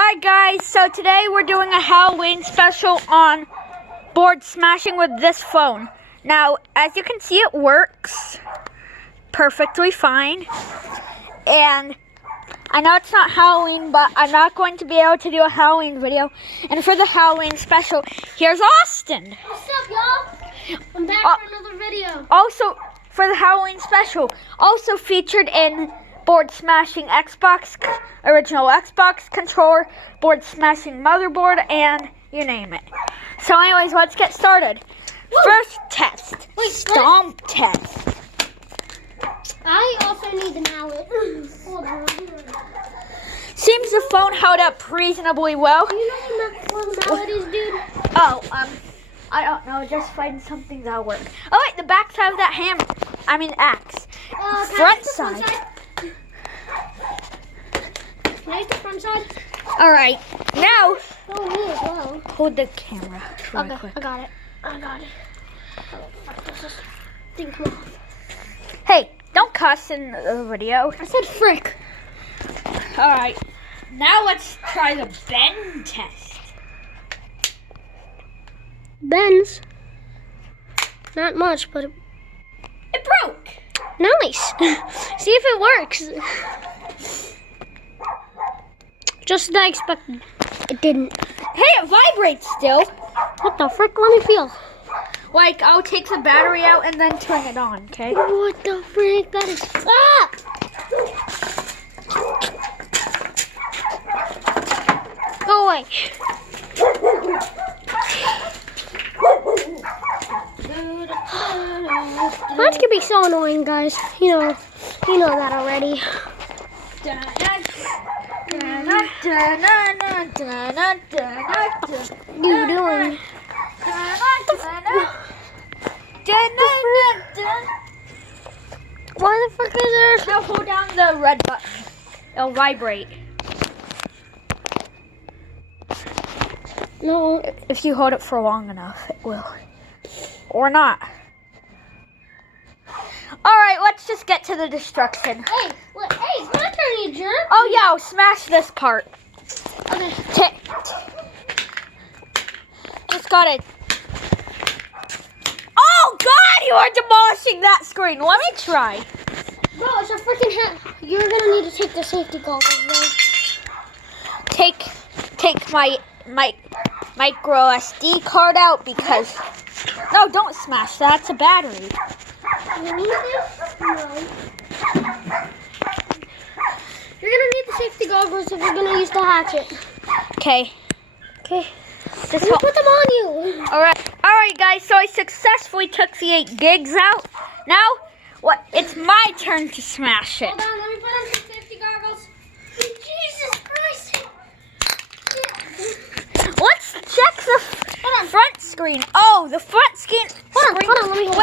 Hi guys, so today we're doing a Halloween special on board smashing with this phone. Now, as you can see, it works perfectly fine. And I know it's not Halloween, but I'm not going to be able to do a Halloween video. And for the Halloween special, here's Austin. What's up, y'all? I'm back for another video. Also, for the Halloween special, also featured in board smashing original Xbox controller, board smashing motherboard, and you name it. So anyways, let's get started. Woo. First test, stomp test. I also need the mallet. Hold on. Seems the phone held up reasonably well. Do you know what the mallet is, dude? Oh, I don't know, just find something that'll work. Oh wait, the back side of that axe. Front side. Can I use the front side? Alright, now, Oh, me as well. hold the camera really quick. I got it. Oh, fuck, does this thing come off? Hey, don't cuss in the video. I said frick. Alright, now let's try the bend test. Bends. Not much, but It broke. nice. See if it works. Just as I expected. It didn't. Hey, it vibrates still. What the frick? Let me feel. Like, I'll take the battery out and then turn it on, okay? What the frick? That is... Ah! Go away. Mine can be so annoying, guys. You know that already. What are you doing? Why the frick is there? Now hold down the red button. It'll vibrate. No. If you hold it for long enough, it will. Or not. Alright, let's just get to the destruction. Hey, it's my turn, you jerk. Oh yeah, I'll smash this part. Okay. Just got it. Oh God, you are demolishing that screen. Let me try. Bro, it's a freaking hat. You're gonna need to take the safety goggles, bro. Take my micro SD card out because no, don't smash that. It's a battery. You need this? No. You're gonna need the safety goggles if you're gonna use the hatchet. Okay. Okay. This Let me put them on you. Alright guys, so I successfully took the 8 gigs out. Now, it's my turn to smash it. Hold on, let me put on some safety goggles. Jesus Christ. Let's check the front screen. Oh, the front screen. Hold on, let me Wait.